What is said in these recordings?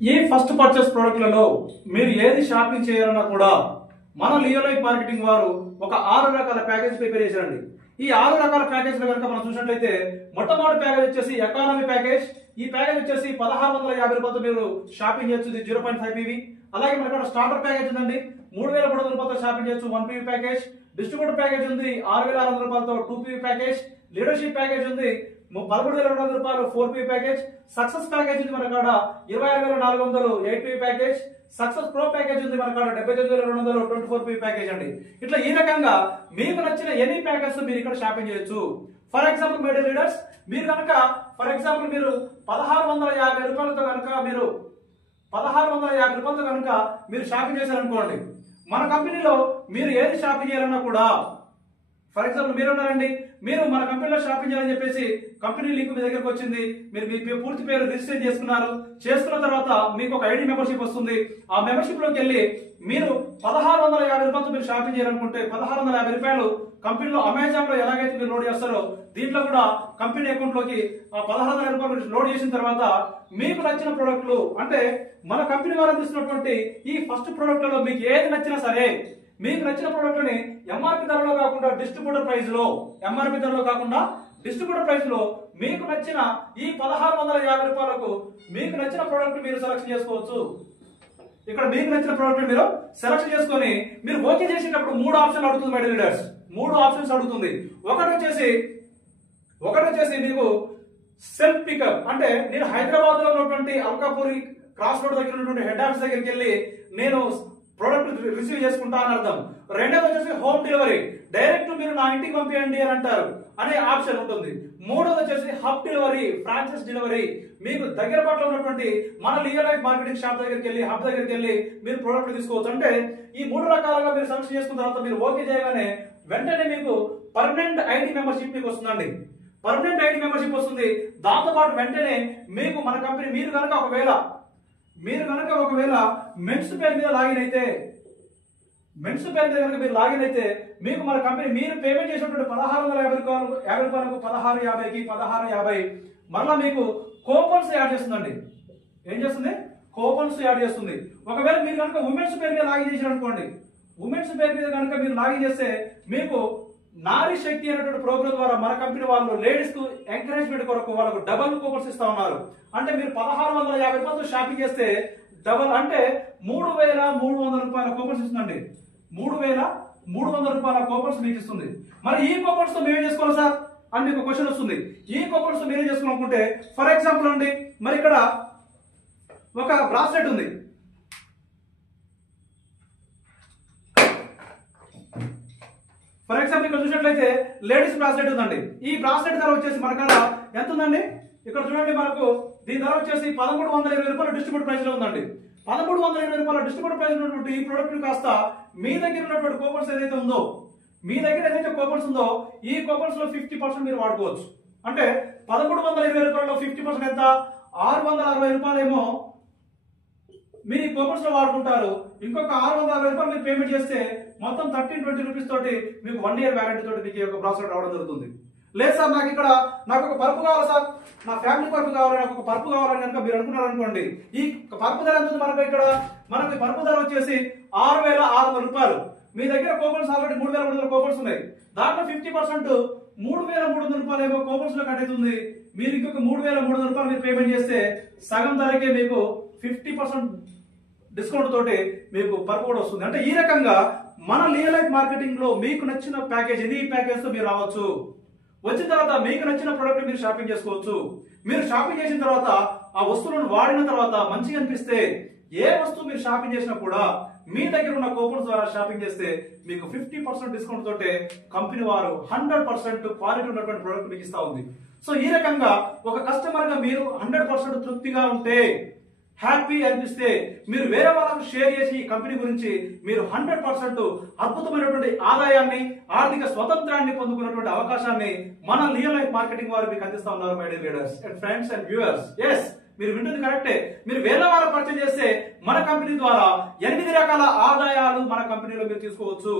ఈ first purchase ప్రొడక్ట్లలో మీరు ఏది షాపింగ్ చేయాలన్నా కూడా మన లియోలైఫ్ మార్కెటింగ్ వారు ఒక 6 రకాల ప్యాకేజ్ ప్రిపేర్ చేశారండి. ఈ 6 రకాల ప్యాకేజ్లు కనుక మనం చూసినట్లయితే మొట్టమొదటి ప్యాకేజ్ వచ్చేసి ఎకానమీ ప్యాకేజ్. ఈ ప్యాకేజ్ వచ్చేసి 1650 రూపాయలతో మీరు షాపింగ్ చేయొచ్చు, 0.5 పీవీ. అలాగే మనకి ఇక్కడ స్టార్టర్ ప్యాకేజ్ ఉందండి, 3300 రూపాయలతో షాపింగ్ చేయొచ్చు, 1 పీవీ ప్యాకేజ్. డిస్ట్రిబ్యూటర్ ప్యాకేజ్ ఉంది 6600 రూపాయలతో 2 పీవీ ప్యాకేజ్. లీడర్షిప్ ప్యాకేజ్ ఉంది 13200 రూపాయలు 4 పీవీ ప్యాకేజ్. సక్సెస్ ప్యాకేజ్ ఉంది మన కాడ 26400 8 PV package. Success pro package ఉంది మన కాడ 79200 24 పీవీ ప్యాకేజ్ అండి. ఇట్లా ఈ రకంగా మీకు నచ్చిన ఎనీ ప్యాకేజ్ మీరు ఇక్కడ షాపింగ్ చేయొచ్చు. For example my dear readers, మీరు కనుక ఫర్ ఎగ్జాంపుల్ మీరు 1650 రూపాయలతో కనుక మీరు 1650 రూపాయలతో కనుక మీరు షాపింగ్ చేశారనుకోండి, మన కంపెనీలో మీరు ఏది షాపింగ్ చేయాలన్నా కూడా ఫర్ ఎగ్జాంపుల్ మీరు ఉన్నారండి, మీరు మన కంపెనీలో షాపింగ్ చేయాలని చెప్పేసి కంపెనీ లింక్ మీ దగ్గరకు వచ్చింది, మీరు మీ పూర్తి పేరు రిజిస్టర్ చేసుకున్న తర్వాత మీకు ఒక ఐడి మెంబర్షిప్ వస్తుంది. ఆ మెంబర్షిప్ లోకి వెళ్ళి మీరు 1650 రూపాయలతో మీరు షాపింగ్ చేయాలనుకుంటే 1650 రూపాయలు కంపెనీలో అమెజాన్ లో ఎలాగైతే మీరు లోడ్ చేస్తారో దీంట్లో కూడా కంపెనీ అకౌంట్ లోకి ఆ 1600 రూపాయలు లోడ్ చేసిన తర్వాత మీకు నచ్చిన ప్రొడక్ట్లు అంటే మన కంపెనీ వారు అందిస్తున్నటువంటి ఈ ఫస్ట్ ప్రొడక్ట్ లో మీకు ఏది నచ్చినా సరే మీకు నచ్చిన ప్రొడక్ట్ ని ఎంఆర్పి ధరలో కాకుండా డిస్ట్రిబ్యూటర్ ప్రైస్ లో డిస్ట్రిబ్యూటర్ ప్రైస్ లో మీకు నచ్చిన ఈ 1650 రూపాయలకు మీకు నచ్చిన ప్రొడక్ట్ మీరు సెలెక్షన్ చేసుకోవచ్చు. ఇక్కడ మీకు నచ్చిన ప్రొడక్ట్ మీరు సెలెక్షన్ చేసుకొని మీరు ఓకే చేసేటప్పుడు 3 ఆప్షన్లు అడుగుతుంది మై డియర్ రీడర్స్. 3 ఆప్షన్స్ అడుగుతుంది. ఒకటి వచ్చేసి మీకు సెల్ఫ్ పికప్, అంటే నేను హైదరాబాద్ లో ఉన్నటువంటి అల్కాపూరి క్రాస్ రోడ్ దగ్గర ఉన్నటువంటి హెడ్ ఆఫీస్ దగ్గరికి వెళ్ళి నేను ప్రోడక్ట్ రిసీవ్ చేసుకుంటా అని అర్థం. రెండోది వచ్చేసి హోమ్ డెలివరీ, డైరెక్ట్ మీరు నా ఇంటికి పంపించండి అని అంటారు అనే ఆప్షన్ ఉంటుంది. మూడోది వచ్చేసి హబ్ డెలివరీ, ఫ్రాంచైజ్ డెలివరీ, మీకు దగ్గర పట్ల ఉన్నటువంటి మన లియోలైఫ్ మార్కెటింగ్ షాప్ దగ్గరికి వెళ్ళి హబ్ దగ్గరికి వెళ్ళి మీరు ప్రోడక్ట్ తీసుకోవచ్చు. అంటే ఈ 3 రకాలుగా మీరు సెలెక్ట్ చేసుకున్న తర్వాత మీరు ఓకే చేయగానే వెంటనే మీకు పర్మనెంట్ ఐడి మెంబర్షిప్ మీకు వస్తుందండి. పర్మనెంట్ ఐడి మెంబర్షిప్ వస్తుంది. దాంతో పాటు వెంటనే మీకు మన కంపెనీ మీరు కనుక ఒకవేళ మెన్స్ పేరు మీద లాగిన్ అయితే మీకు మన కంపెనీ మీరు పేమెంట్ చేసినటువంటి 1650 రూపాయలకు 1650కి 1650 మరలా మీకు కూపన్స్ యాడ్ చేస్తుందండి. ఏం చేస్తుంది? కూపన్స్ యాడ్ చేస్తుంది. ఒకవేళ మీరు కనుక ఉమెన్స్ పేరు మీద లాగిన్ చేశారు అనుకోండి, ఉమెన్స్ పేరు మీద కనుక మీరు లాగిన్ చేస్తే మీకు నారీ శక్తి అనేటువంటి ప్రోగ్రామ్ ద్వారా మన కంపెనీ వాళ్ళు లేడీస్ కు ఎంకరేజ్మెంట్ కొరకు వాళ్ళకు డబుల్ కూపన్స్ ఇస్తా ఉన్నారు. అంటే మీరు 1650 రూపాయలతో షాపింగ్ చేస్తే డబుల్ అంటే 3300 రూపాయల కూపన్స్ ఇస్తుందండి. 3300 రూపాయల కూపన్స్ మీకు ఇస్తుంది. మరి ఈ కూపన్స్ తో మేమేం చేసుకోవాలి సార్ అని మీకు క్వశ్చన్ వస్తుంది. ఈ కూపన్స్ తో మీరేం చేసుకోవాలనుకుంటే ఫర్ ఎగ్జాంపుల్ అండి, మరి ఇక్కడ ఒక బ్రాస్లెట్ ఉంది. ఫర్ ఎగ్జాంపుల్ ఇక్కడ చూసినట్లయితే లేడీస్ బ్రాస్లెట్ ఉందండి. ఈ బ్రాస్లెట్ ధర వచ్చేసి మన కాడ ఎంత ఉందండి? ఇక్కడ చూడండి, మనకు దీని ధర వచ్చేసి 1320 రూపాయలు డిస్ట్రిబ్యూటర్ ప్రైస్ లో ఉందండి. 1320 రూపాయల డిస్ట్రిబ్యూటర్ ప్రైస్ ఉన్నటువంటి ఈ ప్రొడక్ట్ కాస్త మీ దగ్గర ఉన్నటువంటి కూపన్స్ ఏదైతే ఉందో ఈ కూపన్స్ లో 50% మీరు వాడుకోవచ్చు. అంటే 1320 రూపాయలలో 50% ఎంత? 660 రూపాయలేమో మీరు ఈ కూపన్స్ లో వాడుకుంటారు. ఇంకొక 660 రూపాయలు మీరు పేమెంట్ చేస్తే మొత్తం 1320 రూపీస్ తోటి మీకు 1 ఇయర్ వ్యారంటీ తోటి మీకు ఒక బ్రాస్లెట్ రావడం జరుగుతుంది. లేదు సార్ నాకు ఒక పరుపు కావాలి సార్, నా ఫ్యామిలీ పరుపు కావాలి, నాకు ఒక పరుపు కావాలని కనుక మీరు అనుకున్నారు అనుకోండి, ఈ పరుపు ధర ఎంత? మనకి పరుపు ధర వచ్చేసి 6600 రూపాయలు. మీ దగ్గర కూపన్స్ ఆల్రెడీ 3300 కూపన్స్ ఉన్నాయి. దాంట్లో 50% 3300 రూపాయలు ఏమో కూపన్స్ లో కట్ అవుతుంది. మీరు ఇంకొక 3300 రూపాయలు మీరు పేమెంట్ చేస్తే సగం ధరకే మీకు 50% డిస్కౌంట్ తోటి మీకు పరుపు కూడా వస్తుంది. అంటే ఈ రకంగా మన లియోలైఫ్ మార్కెటింగ్ లో మీకు నచ్చిన ప్యాకేజ్ ఎనీ ప్యాకేజ్ తో మీరు రావచ్చు. వచ్చిన తర్వాత మీకు నచ్చిన ప్రొడక్ట్ మీరు షాపింగ్ చేసుకోవచ్చు. మీరు షాపింగ్ చేసిన తర్వాత ఆ వస్తువులను వాడిన తర్వాత మంచిగా అనిపిస్తే ఏ వస్తువు మీరు షాపింగ్ చేసినా కూడా మీ దగ్గర ఉన్న కూపన్స్ ద్వారా షాపింగ్ చేస్తే మీకు 50% డిస్కౌంట్ తోటే కంపెనీ వారు 100% క్వాలిటీ ఉన్నటువంటి ప్రొడక్ట్ మీకు ఇస్తా ఉంది. సో ఈ రకంగా ఒక కస్టమర్ గా మీరు 100% తృప్తిగా ఉంటే, హ్యాపీ అనిపిస్తే మీరు వేరే వాళ్ళకు షేర్ చేసి ఈ కంపెనీ గురించి మీరు 100% అద్భుతమైనటువంటి ఆదాయాన్ని, ఆర్థిక స్వతంత్రాన్ని పొందుకున్నటువంటి అవకాశాన్ని మన లియోలైఫ్ మార్కెటింగ్ వారు మీకు అందిస్తా ఉన్నారు my dear readers and friends and viewers. Yes, మీరు వింటుంది కరెక్టే. మీరు వేరే వాళ్ళ పర్చేజ్ చేస్తే మన కంపెనీ ద్వారా 8 రకాల ఆదాయాలు మన కంపెనీలో మీరు తీసుకోవచ్చు.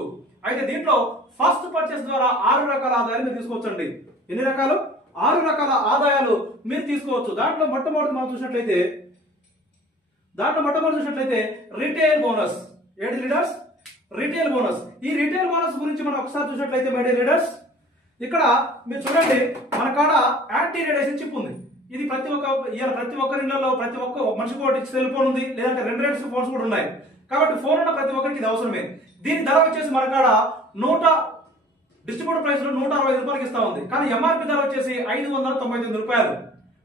అయితే దీంట్లో ఫస్ట్ పర్చేస్ ద్వారా 6 రకాల ఆదాయాలు మీరు తీసుకోవచ్చు అండి. ఎన్ని రకాలు? 6 రకాల ఆదాయాలు మీరు తీసుకోవచ్చు. దాంట్లో మొట్టమొదటి మనం చూసినట్లయితే దాంట్లో మొట్టమొదటి చూసినట్లయితే రిటైల్ బోనస్. ఏంటి లీడర్స్? Retail bonus. ఈ రిటైల్ బోనస్ గురించి మనం ఒకసారి చూసినట్లయితే మై డియర్ లీడర్స్, ఇక్కడ మీరు చూడండి మన కాడ యాంటీ రేడియేషన్ చిప్ ఉంది. ఇది ప్రతి ఒక్కరి ఇళ్లలో ప్రతి ఒక్క మనిషికి ఒకటి సెల్ ఫోన్ ఉంది, లేదంటే 2 రేడియేషన్ ఫోన్స్ కూడా ఉన్నాయి. కాబట్టి ఫోన్ ఉన్న ప్రతి ఒక్కరికి ఇది అవసరమే. దీని ధర వచ్చేసి మన కాడ డిస్ట్రిబ్యూటర్ ప్రైస్ లో 165 రూపాయలకి ఇస్తా ఉంది. కానీ ఎంఆర్పి ధర వచ్చేసి 599 రూపాయలు.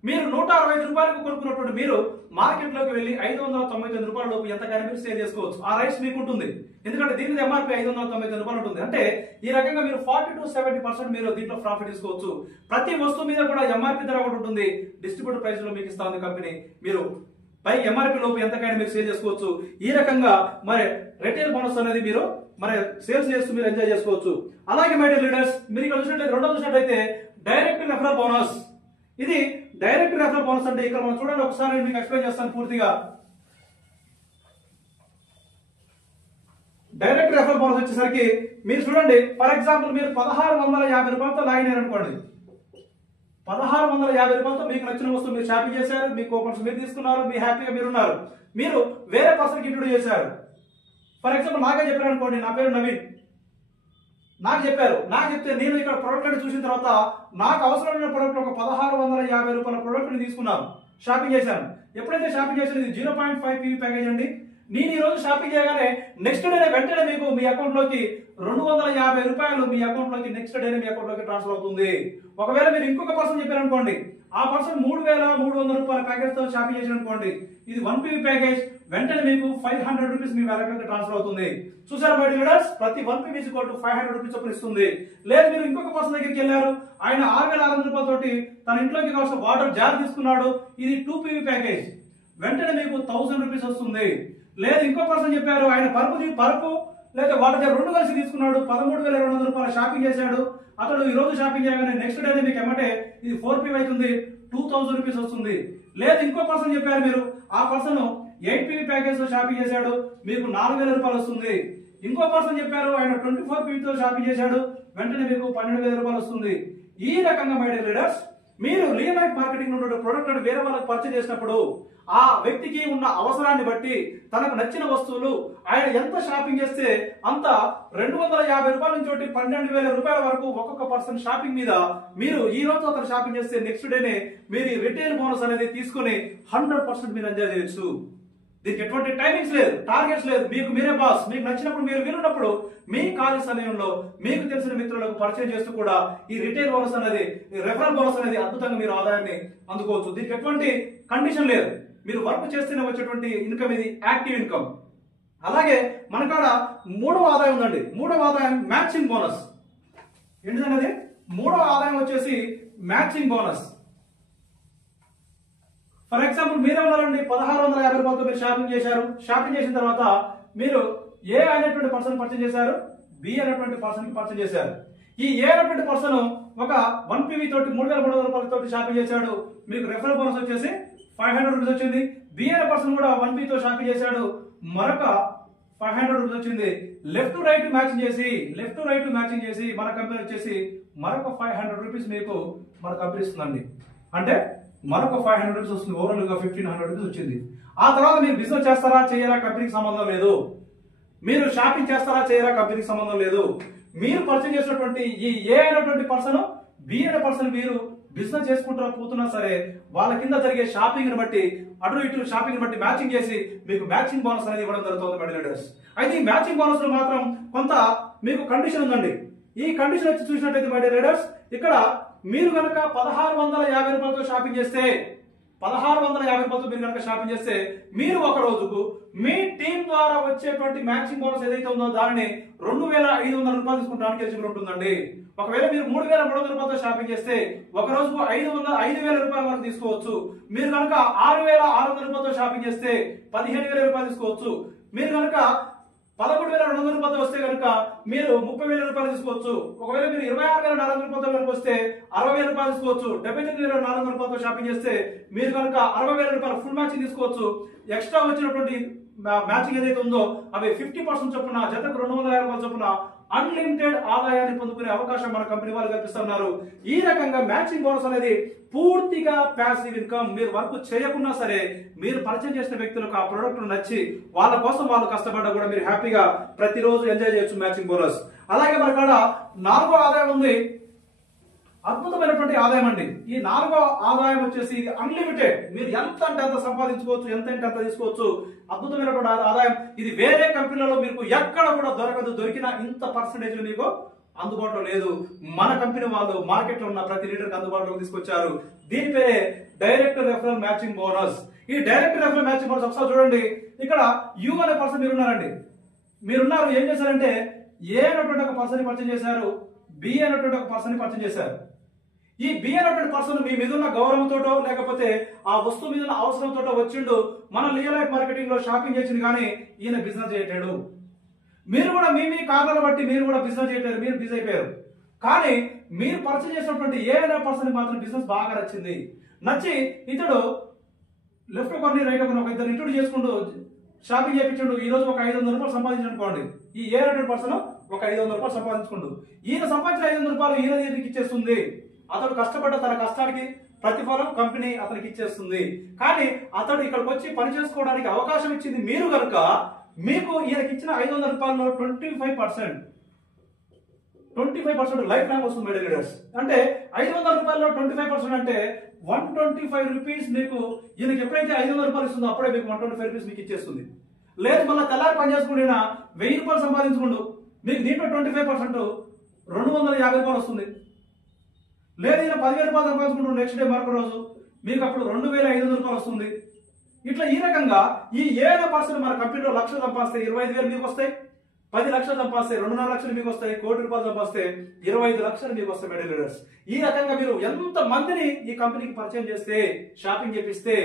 మీరు 165 రూపాయలకు కొనుక్కున్నటువంటి మీరు మార్కెట్ లోకి వెళ్ళి 599 రూపాయల లోపు ఎంతగానో మీరు సేల్ చేసుకోవచ్చు. ఆ రైట్స్ మీకు ఉంటుంది. ఎందుకంటే దీని మీద ఎంఆర్పి 599 రూపాయలు ఉంటుంది. అంటే ఈ రకంగా మీరు 40 to 70% మీరు దీంట్లో ప్రాఫిట్ తీసుకోవచ్చు. ప్రతి వస్తువు మీద కూడా ఎంఆర్పి ధర ఒకటి ఉంటుంది, డిస్ట్రిబ్యూటర్ ప్రైస్ లో మీకు ఇస్తా ఉంది కంపెనీ. మీరు పై ఎంఆర్పి లోపు ఎంతకైనా మీరు సేల్ చేసుకోవచ్చు. ఈ రకంగా మరి రిటైల్ బోనస్ అనేది మీరు మరి సేల్స్ చేస్తూ మీరు ఎంజాయ్ చేసుకోవచ్చు. అలాగే మై డియర్ లీడర్స్, మీరు ఇక్కడ చూసినట్లయితే రెండో చూసినట్లయితే డైరెక్ట్ రెఫరల్ బోనస్. ఇది డైరెక్ట్ రెఫరల్ బోనస్ అంటే ఇక్కడ మనం చూడండి, ఒకసారి మీకు ఎక్స్ప్లెయిన్ చేస్తాను పూర్తిగా. డైరెక్ట్ రెఫరల్ బోనస్ వచ్చేసరికి మీరు చూడండి, ఫర్ ఎగ్జాంపుల్ మీరు 1650 రూపాయలతో లాగిన్ అయ్యారు అనుకోండి. 1650 రూపాయలతో మీకు నచ్చిన వస్తువు మీరు షాపింగ్ చేశారు, మీ కూపన్స్ మీరు తీసుకున్నారు, మీ హ్యాపీగా మీరు ఉన్నారు. మీరు వేరే పర్సన్కి ఇంట్రొడ్యూస్ చేశారు. ఫర్ ఎగ్జాంపుల్ నాకే చెప్పారు అనుకోండి, నా పేరు నవీన్, నాకు చెప్తే నేను ఇక్కడ ప్రొడక్ట్ చూసిన తర్వాత నాకు అవసరమైన ప్రొడక్ట్ ఒక 1650 రూపాయల ప్రొడక్ట్ ని తీసుకున్నాను, షాపింగ్ చేశాను. ఎప్పుడైతే షాపింగ్ చేశాను, ఇది 0.5 PV ప్యాకేజ్ అండి. నేను ఈ రోజు షాపింగ్ చేయగానే నెక్స్ట్ డే వెంటనే మీకు మీ అకౌంట్ లోకి 250 రూపాయలు మీ అకౌంట్ లోకి నెక్స్ట్ డే మీ అకౌంట్ లోకి ట్రాన్స్ఫర్ అవుతుంది. ఒకవేళ మీరు ఇంకొక పర్సన్ చెప్పారు అనుకోండి, ఆ పర్సన్ 3300 రూపాయల ప్యాకేజ్ తో షాపింగ్ చేసిన అనుకోండి, ఇది 1 PV ప్యాకేజ్, వెంటనే మీకు 500 రూపీస్ మీ వ్యాలెట్ ట్రాన్స్ఫర్ అవుతుంది. చూసారా మై డియర్ లీడర్స్, ప్రతి 1 PV = 500 రూపీస్ చొప్పున ఇస్తుంది. లేదు మీరు ఇంకొక పర్సన్ దగ్గరికి వెళ్ళారు, ఆయన 6600 రూపాయల తోటి తన ఇంట్లోకి కావాల్సిన వాటర్ జార్ తీసుకున్నాడు, ఇది 2 PV ప్యాకేజ్, వెంటనే మీకు 1000 రూపీస్ వస్తుంది. లేదు ఇంకో పర్సన్ చెప్పారు, ఆయన పరుపు లేదా వాటర్ జార్ 2 కలిసి తీసుకున్నాడు, 13200 రూపాయల షాపింగ్ చేశాడు, అతడు ఈ రోజు షాపింగ్ చేయగానే నెక్స్ట్ డే మీకు ఏమంటే ఇది 4 PV అవుతుంది, 2000 రూపీస్ వస్తుంది. లేదు ఇంకో పర్సన్ చెప్పారు మీరు, ఆ పర్సన్ 8 PV ప్యాకేజ్ తో షాపింగ్ చేశాడు, మీకు 4000 రూపాయలు వస్తుంది. ఇంకో పర్సన్ చెప్పారు, ఆయన 24 PV తో షాపింగ్ చేశాడు, వెంటనే మీకు 12000 రూపాయలు వస్తుంది. ఈ రకంగా మై డియర్ లీడర్స్, మీరు రియల్ లైఫ్ మార్కెటింగ్ లో ప్రొడక్ట్ వేరే వాళ్ళకి పర్చేజ్ చేసినప్పుడు ఆ వ్యక్తికి ఉన్న అవసరాన్ని బట్టి తనకు నచ్చిన వస్తువులు ఆయన ఎంత షాపింగ్ చేస్తే అంత 250 రూపాయల నుంచి 12000 రూపాయల వరకు ఒక్కొక్క పర్సన్ షాపింగ్ మీద మీరు ఈ రోజు అతను షాపింగ్ చేస్తే నెక్స్ట్ డేనే మీరు రిటైల్ బోనస్ అనేది తీసుకుని 100% మీరు ఎంజాయ్ చేయొచ్చు. దీనికి ఎటువంటి టైమింగ్స్ లేదు, టార్గెట్స్ లేదు, మీకు మీరే బాస్. మీకు నచ్చినప్పుడు మీరు విన్నప్పుడు మీ ఖాళీ సమయంలో మీకు తెలిసిన మిత్రులకు పరిచయం చేస్తూ కూడా ఈ రిటైల్ బోనస్ అనేది, రెఫరల్ బోనస్ అనేది అద్భుతంగా మీరు ఆదాయాన్ని అందుకోవచ్చు. దీనికి ఎటువంటి కండిషన్ లేదు, మీరు వర్క్ చేస్తేనే వచ్చేటువంటి ఇన్కమ్ ఇది యాక్టివ్ ఇన్కమ్. అలాగే మన కాడ మూడవ ఆదాయం ఉందండి. మూడవ ఆదాయం మ్యాచింగ్ బోనస్. ఏంటిదన్నది? మూడవ ఆదాయం వచ్చేసి మ్యాచింగ్ బోనస్. ఫర్ ఎగ్జాంపుల్ మీరే ఉన్నారండి, 1650 రూపాయలతో మీరు షాపింగ్ చేశారు. షాపింగ్ చేసిన తర్వాత మీరు ఏ అనేటువంటి పర్సన్ పర్చేజ్ చేశారు, బి అనేటువంటి పర్సన్ కి పర్చేజ్ చేశారు. ఈ ఏ అనేటువంటి పర్సన్ ఒక 1 PV తోటి 3300 రూపాయలతో షాపింగ్ చేశాడు, మీకు రెఫరల్ బోనస్ వచ్చేసి 500 రూపీస్ వచ్చింది. బి అనే పర్సన్ కూడా 1 PV తో షాపింగ్ చేశాడు, మరొక 500 రూపీస్ వచ్చింది. లెఫ్ట్ టు రైట్ మ్యాచింగ్ చేసి మన కంపెనీ వచ్చేసి మరొక 500 రూపీస్ మీకు మన కంపెనీ ఇస్తుందండి. అంటే మరొక 500 రూపీస్ వస్తుంది. ఓవరాల్ గా 1500 రూపీస్ వచ్చింది. ఆ తర్వాత మీరు బిజినెస్ చేస్తారా చేయరా కంపెనీకి సంబంధం లేదు, మీరు షాపింగ్ చేస్తారా చేయరా కంపెనీకి సంబంధం లేదు. మీరు పర్చేజ్ చేసినటువంటి ఈ ఏ అయినటువంటి పర్సన్, బి అనే పర్సన్ మీరు బిజినెస్ చేసుకుంటూ పోతున్నా సరే వాళ్ళ కింద జరిగే షాపింగ్ ని బట్టి అటు ఇటు షాపింగ్ ని బట్టి మ్యాచింగ్ చేసి మీకు మ్యాచింగ్ బోనస్ అనేది ఇవ్వడం జరుగుతుంది మై డియర్ లీడర్స్. అయితే ఈ మ్యాచింగ్ బోనస్ లో మాత్రం కొంత మీకు కండిషన్ ఉందండి. ఈ కండిషన్ వచ్చి చూసినట్టయితే మై డియర్ లీడర్స్, ఇక్కడ మీరు కనుక 1650 రూపాయలతో షాపింగ్ చేస్తే 1650 రూపాయలతో మీరు కనుక షాపింగ్ చేస్తే మీరు ఒక రోజుకు మీ టీం ద్వారా వచ్చేటువంటి మ్యాచింగ్ బోనస్ ఏదైతే ఉందో దానిని 2500 రూపాయలు తీసుకోవడానికి ఎలిజిబుల్ ఉంటుందండి. ఒకవేళ మీరు 3300 రూపాయలతో షాపింగ్ చేస్తే ఒక రోజుకు 5000 రూపాయల వరకు తీసుకోవచ్చు. మీరు కనుక 6600 రూపాయలతో షాపింగ్ చేస్తే 15000 రూపాయలు తీసుకోవచ్చు. మీరు కనుక 11200 రూపాయలతో వస్తే కనుక మీరు 30000 రూపాయలు తీసుకోవచ్చు. ఒకవేళ మీరు 26400 రూపాయలతో కనుక వస్తే 60000 రూపాయలు తీసుకోవచ్చు. 79400 రూపాయలతో షాపింగ్ చేస్తే మీరు కనుక 60000 రూపాయలు ఫుల్ మ్యాచింగ్ తీసుకోవచ్చు. ఎక్స్ట్రా వచ్చినటువంటి మ్యాచింగ్ ఏదైతే ఉందో అవి 50% చొప్పున జతకు 250 రూపాయల చొప్పున అన్లిమిటెడ్ ఆదాయాన్ని పొందుకునే అవకాశం మన కంపెనీ వాళ్ళు కల్పిస్తున్నారు. ఈ రకంగా మ్యాచింగ్ బోనస్ అనేది పూర్తిగా ప్యాసివ్ ఇన్కమ్. మీరు వర్క్ చేయకున్నా సరే మీరు పరిచయం చేసిన వ్యక్తులకు ఆ ప్రొడక్ట్ నచ్చి వాళ్ళ కోసం వాళ్ళు కష్టపడ్డా కూడా మీరు హ్యాపీగా ప్రతిరోజు ఎంజాయ్ చేయొచ్చు మ్యాచింగ్ బోనస్. అలాగే మన కాడ 4వ ఆదాయం ఉంది, అద్భుతమైనటువంటి ఆదాయం అండి. ఈ 4వ ఆదాయం వచ్చేసి అన్లిమిటెడ్. మీరు ఎంత అంటే అంత సంపాదించుకోవచ్చు, ఎంత అంటే అంత తీసుకోవచ్చు. అద్భుతమైనటువంటి ఆదాయం. ఇది వేరే కంపెనీలలో మీకు ఎక్కడ కూడా దొరకదు. దొరికిన ఇంత పర్సెంటేజ్ మీకు అందుబాటులో లేదు. మన కంపెనీ వాళ్ళు మార్కెట్ లో ఉన్న ప్రతి లీడర్కి అందుబాటులోకి తీసుకొచ్చారు. దీని పేరే డైరెక్ట్ రెఫరల్ మ్యాచింగ్ బోనస్. ఈ డైరెక్ట్ రెఫరల్ మ్యాచింగ్ బోనస్ ఒకసారి చూడండి. ఇక్కడ యు అనే పర్సన్ మీరున్నారండి. మీరున్నారు, ఏం చేశారంటే ఏ అనేటువంటి ఒక పర్సన్ పరిచయం చేశారు, బి అనేటువంటి ఒక పర్సన్ పరిచయం చేశారు. ఈ బి అనేటువంటి పర్సన్ మీ మీద ఉన్న గౌరవంతోటో లేకపోతే ఆ వస్తువు మీద ఉన్న అవసరంతో వచ్చిండు, మన రియల్ లైఫ్ మార్కెటింగ్ లో షాపింగ్ చేసింది, కానీ ఈయన బిజినెస్ చేయట్లేడు. మీరు కూడా మీ కారణాలు బట్టి మీరు కూడా బిజినెస్ చేయట్లేదు, మీరు బిజీ అయిపోయారు. కానీ మీరు పరిచయం చేసినటువంటి ఏ అనే పర్సన్ మాత్రం బిజినెస్ బాగా నచ్చింది. నచ్చి ఇతడు లెఫ్ట్ కొన్ని రైట్ కొన్ని ఒక ఇద్దరు ఇంట్రొడ్యూస్ చేసుకుంటూ షాపింగ్ చేయించండు. ఈ రోజు ఒక 500 రూపాయలు సంపాదించనుకోండి. ఈ ఏ అనేటువంటి పర్సన్ ఒక 500 రూపాయలు సంపాదించుకుంటూ ఈయన సంపాదించిన 500 రూపాయలు ఈయన దీనికి ఇచ్చేస్తుంది. అతడు కష్టపడ్డ తన కష్టానికి ప్రతిఫలం కంపెనీ అతనికి ఇచ్చేస్తుంది. కానీ అతడు ఇక్కడికి వచ్చి పని చేసుకోవడానికి అవకాశం ఇచ్చింది మీరు కనుక మీకు ఈయనకి ఇచ్చిన 500 రూపాయల్లో 25% లైఫ్ టైం వస్తుంది మీడియా లీడర్స్. అంటే 500 రూపాయల్లో 25% అంటే 125 రూపీస్ మీకు ఈయనకి ఎప్పుడైతే 500 రూపాయలు ఇస్తుందో అప్పుడే మీకు 125 రూపీస్ మీకు ఇచ్చేస్తుంది. లేదు మళ్ళీ తెల్లారి పని చేసుకుంటే 1000 రూపాయలు సంపాదించుకుంటూ మీకు దీంట్లో 25% 250 రూపాయలు వస్తుంది. లేదు ఈయన 10,000 రూపాయలు సంపాదించుకుంటూ నెక్స్ట్ డే మరొక రోజు మీకు అప్పుడు 2,500 రూపాయలు వస్తుంది. ఇట్లా ఈ రకంగా ఈ 7% మన కంపెనీలో 1,00,000 సంపాదిస్తే 25,000 మీకు వస్తాయి, 10 లక్షలు సంపాదిస్తే 2.5 లక్షలు మీకు వస్తాయి, 1 కోటి రూపాయలు సంపాదిస్తే 25 లక్షలు మీకు వస్తాయి మీడియా లీడర్స్. ఈ రకంగా మీరు ఎంత మందిని ఈ కంపెనీకి పరిచయం చేస్తే, షాపింగ్ చేపిస్తే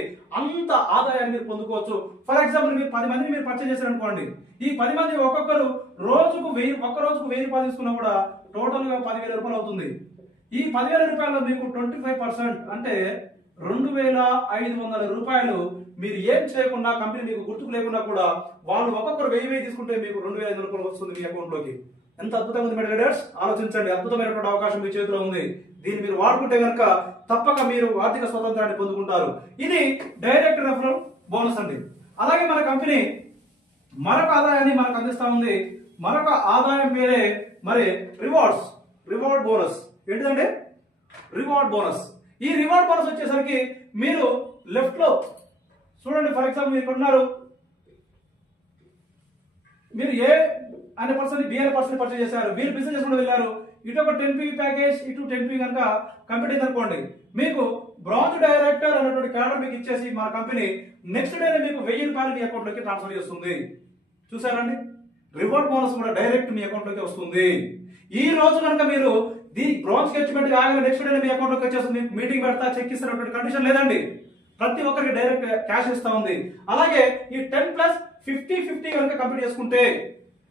అంత ఆదాయాన్ని మీరు పొందుకోవచ్చు. ఫర్ ఎగ్జాంపుల్ మీరు 10 మందిని మీరు పరిచయం చేశారనుకోండి. ఈ 10 మంది ఒక్కొక్కరు రోజుకు 1000 రూపాయలు తీసుకున్నా కూడా టోటల్ గా 10,000 రూపాయలు అవుతుంది. ఈ 10,000 రూపాయల్లో మీకు 25% అంటే 2,500 రూపాయలు మీరు ఏం చేయకుండా కంపెనీ మీకు గుర్తుకు లేకుండా కూడా వాళ్ళు ఒక్కొక్కరు 1000 తీసుకుంటే మీకు 2,500 రూపాయలు వస్తుంది మీ అకౌంట్ లోకి. ఎంత అద్భుతంగా ఉంది మీడియా లీడర్స్, ఆలోచించండి. అద్భుతమైనటువంటి అవకాశం మీ చేతిలో ఉంది. దీన్ని మీరు వాడుకుంటే కనుక తప్పక మీరు ఆర్థిక స్వతంత్రాన్ని పొందుకుంటారు. ఇది డైరెక్ట్ రెఫరల్ బోనస్ అండి. అలాగే మన కంపెనీ మరొక ఆదాయాన్ని మనకు అందిస్తా ఉంది. మరొక ఆదాయం పేరే మరి రివార్డ్ బోనస్. ఏంటిదంటే రివార్డ్ బోనస్. ఈ రివార్డ్ బోనస్ వచ్చేసరికి మీరు లెఫ్ట్ లో చూడండి. ఫర్ ఎగ్జాంపుల్ మీరు ఇక్కడ ఉన్నారు, మీరు ఏ అనే పర్సన్ బి అనే పర్సన్ పర్చేజ్ చేశారు, మీరు బిజినెస్ చేసుకుంటూ వెళ్ళారు. ఇటు ఒక 10 PV ప్యాకేజ్, ఇటు 10 PV కనుక కంపెనీ అనుకోండి, మీకు బ్రాంజ్ డైరెక్టర్ అనేటువంటి క్యాడర్ మీకు ఇచ్చేసి మన కంపెనీ నెక్స్ట్ డే మీకు 1000 రూపాయలు మీ అకౌంట్ లోకి ట్రాన్స్ఫర్ చేస్తుంది. చూసారండి, రివార్డ్ బోనస్ కూడా డైరెక్ట్ మీ అకౌంట్ లోకి వస్తుంది. ఈ రోజు కనుక మీరు దీని బ్రాంజ్ స్కెచ్మెంట్ కాగానే నెక్స్ట్ డే మీ అకౌంట్ లోకి వచ్చేస్తుంది. మీటింగ్ పెడతా చెక్ ఇస్తున్నటువంటి కండిషన్ లేదండి. ప్రతి ఒక్కరికి డైరెక్ట్ క్యాష్ ఇస్తా ఉంది. అలాగే ఈ 10+50 కనుక కంప్లీట్ చేసుకుంటే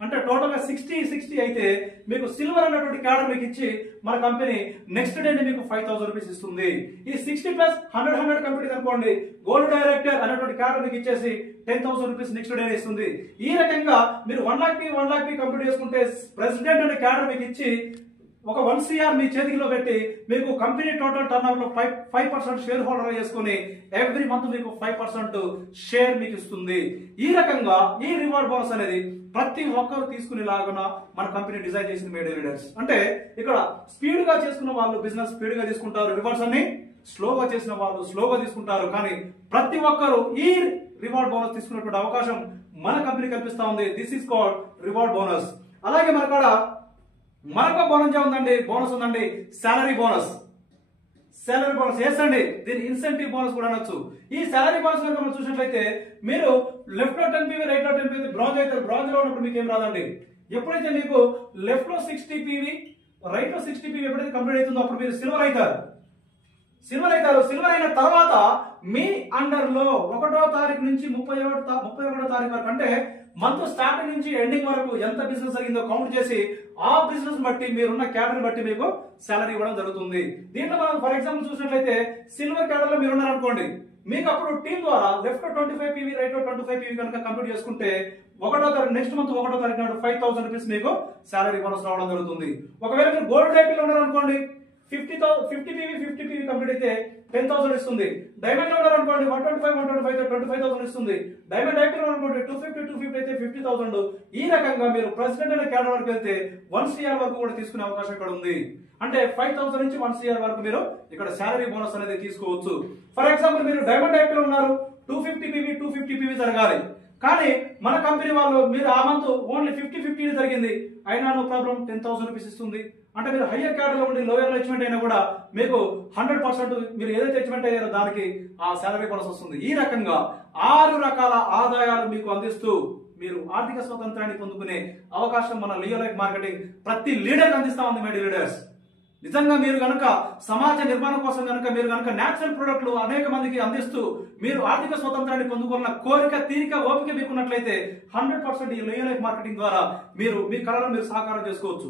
అంటే టోటల్ గా 60 అయితే మీకు సిల్వర్ అనేటువంటి క్యాడర్ మీకు ఇచ్చి మన కంపెనీ నెక్స్ట్ డే మీకు 5,000 రూపీస్ ఇస్తుంది. ఈ 60+100 కంప్లీట్ అనుకోండి, గోల్డ్ డైరెక్టర్ అనేటువంటి క్యాడర్ మీకు ఇచ్చేసి 10,000 రూపీస్ నెక్స్ట్ డే ఇస్తుంది. ఈ రకంగా మీరు 1,00,000 కంప్లీట్ చేసుకుంటే ప్రెసిడెంట్ అనే క్యాడర్ మీకు ఇచ్చి ఒక 1 CR మీ చేతిలో పెట్టి మీకు కంపెనీ టోటల్ టర్న్ ఓవర్ లో 5% షేర్ హోల్డర్ చేసుకుని ఎవ్రీ మంత్ మీకు 5% షేర్ మీకు ఇస్తుంది. ఈ రకంగా ఈ రివార్డ్ బోనస్ అనేది ప్రతి ఒక్కరు తీసుకునేలాగా మన కంపెనీ డిజైన్ చేసింది మీడియా లీడర్స్. అంటే ఇక్కడ స్పీడ్ గా చేసుకున్న వాళ్ళు బిజినెస్ స్పీడ్ గా తీసుకుంటారు, రివార్డ్స్ అన్ని స్లోగా చేసిన వాళ్ళు స్లోగా తీసుకుంటారు. కానీ ప్రతి ఒక్కరు ఈ రివార్డ్ బోనస్ తీసుకునేటువంటి అవకాశం మన కంపెనీ కల్పిస్తా ఉంది. This is called reward bonus. అలాగే మన కాడ మరొక బోనస్ ఉందండి, సాలరీ బోనస్. ఎస్ అండి, దీని ఇన్సెంటివ్ బోనస్ కూడా అనొచ్చు. ఈ సాలరీ బోనస్ కనుక మనం చూసినట్లయితే మీరు లెఫ్ట్ లో 10 PV, రైట్ లో 10 PV బ్రాంజ్ అయితే బ్రాంజ్ లో ఉన్నప్పుడు మీకు ఏం రాదండి. ఎప్పుడైతే మీకు లెఫ్ట్ లో 60 PV, రైట్ లో 60 PV ఎప్పుడైతే కంప్లీట్ అవుతుందో అప్పుడు మీరు సిల్వర్ అవుతారు. సిల్వర్ అయిన తర్వాత మీ అండర్ లో 1వ తారీఖు నుంచి 31వ తారీఖు వరకు అంటే మంత్ స్టార్టింగ్ నుంచి ఎండింగ్ వరకు ఎంత బిజినెస్ జరిగిందో కౌంట్ చేసి ఆ బిజినెస్ బట్టి మీరున్న క్యాడర్ బట్టి మీకు సాలరీ ఇవ్వడం జరుగుతుంది. దీంట్లో మనం ఫర్ ఎగ్జాంపుల్ చూసినట్లయితే సిల్వర్ క్యాడర్ లో మీరు ఉన్నారనుకోండి, మీకు అప్పుడు టీం ద్వారా లెఫ్ట్ 25 PV రైట్ 25 PV కనుక కంప్లీట్ చేసుకుంటే నెక్స్ట్ మంత్ 1వ తారీఖు నాడు 5,000 రూపీస్ మీకు శాలరీ బోనస్ రావడం జరుగుతుంది. ఒకవేళ మీరు గోల్డ్ టైప్ లో ఉన్నారనుకోండి 50 PV కంప్లీట్ అయితే 10,000 ఇస్తుంది. డైమండ్ లో ఉన్నారనుకోండి 125 25,000 ఇస్తుంది. డైమండ్ టైప్ లో అనుకోండి 250 అయితే 50,000. ఈ రకంగా మీరు ప్రెసిడెంట్ అనే క్యాడర్ వరకు వెళ్తే 1 CR వరకు కూడా తీసుకునే అవకాశం ఇక్కడ ఉంది. అంటే 5,000 నుంచి 1 CR వరకు మీరు ఇక్కడ శాలరీ బోనస్ అనేది తీసుకోవచ్చు. ఫర్ ఎగ్జాంపుల్ మీరు డైమండ్ టైప్ లో ఉన్నారు 250 PV జరగాలి. కానీ మన కంపెనీ వాళ్ళు మీరు ఆ మంత్ ఓన్లీ 50 జరిగింది అయినా నో ప్రాబ్లం 10,000 రూపీస్ ఇస్తుంది. అంటే మీరు హయ్యర్ క్యాడర్ లో ఉండి లోయర్ లో అచీవ్మెంట్ అయినా కూడా మీకు 100% మీరు ఏదైతే అచీవ్మెంట్ అయ్యారో దానికి ఆ శాలరీ బోనస్ వస్తుంది. ఈ రకంగా 6 రకాల ఆదాయాలు మీకు అందిస్తూ మీరు ఆర్థిక స్వతంత్రాన్ని పొందుకునే అవకాశం మన లియో లైఫ్ మార్కెటింగ్ ప్రతి లీడర్ అందిస్తా ఉంది. మై లీడర్స్, నిజంగా మీరు గనక సమాజ నిర్మాణం కోసం మీరు గనక నేచురల్ ప్రొడక్ట్లు అనేక మందికి అందిస్తూ మీరు ఆర్థిక స్వతంత్రాన్ని పొందుకున్న కోరిక తీరిక ఓపిక మీకున్నట్లయితే 100% ఈ లియో లైఫ్ మార్కెటింగ్ ద్వారా మీరు మీ కళలను మీరు సాకారం చేసుకోవచ్చు.